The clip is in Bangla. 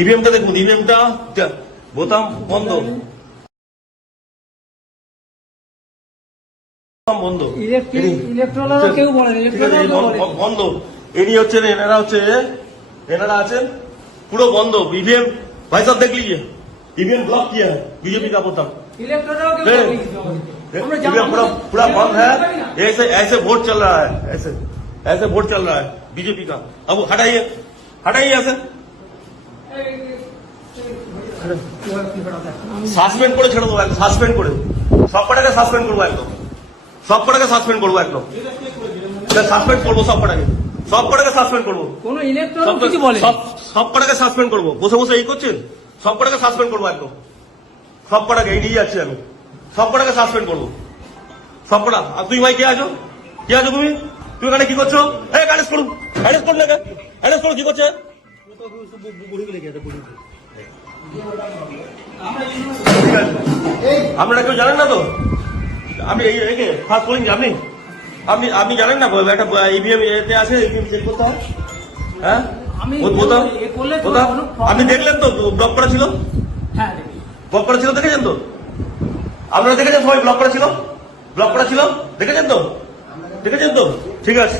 ইভিএমটা দেখুন, ইভিএমটা বোতাম বন্ধ, বন্ধ, কেউ বলেন বন্ধ। ইনি হচ্ছেন, এনারা আছেন পুরো বন্ধ। ईवीएम भाई साहब देख लीजिए, ईवीएम ब्लॉक किया है बीजेपी का बोतम, ईवीएम पूरा बंद है। ऐसे ऐसे वोट चल रहा है, ऐसे ऐसे वोट चल रहा है बीजेपी का। अब हटाइए, हटाइए ऐसे সাসপেন্ড করে ছেড়ে দেবো, একদম সাসপেন্ড করে, সব কটাকে সাসপেন্ড করবো, একদম সব কটাকে সাসপেন্ড করবো, একদম সাসপেন্ড করবো, সব কটাকে সাসপেন্ড করবো, কোন ইলেকট্রন কিছু বলে, সব কটাকে সাসপেন্ড করবো। বসে বসে এই করছেন, সব কটাকে সাসপেন্ড করবো, একদম সব কটাকে, এই নিয়ে যাচ্ছি আমি, সব কটাকে সাসপেন্ড করবো, সব কটা। আর তুই ভাই কে আছো, কে আছো তুমি? তুমি এখানে কি করছো? এই অ্যারেস্ট করুন, অ্যারেস্ট করুন, অ্যারেস্ট করুন, কি করছে? আপনারা কেউ জানেন না তো? আপনি এই ফার্স্ট বলিং আপনি আপনি জানেন না একটা ইভিএম এতে আছে, ইভিএম চেক করতে হয়। হ্যাঁ, আপনি দেখলেন তো ব্লক করা ছিল, ব্লক করা ছিল, দেখেছেন তো? আপনারা দেখেছেন সবাই ব্লক করা ছিল, ব্লক করা ছিল, দেখেছেন তো? দেখেছেন তো? ঠিক আছে।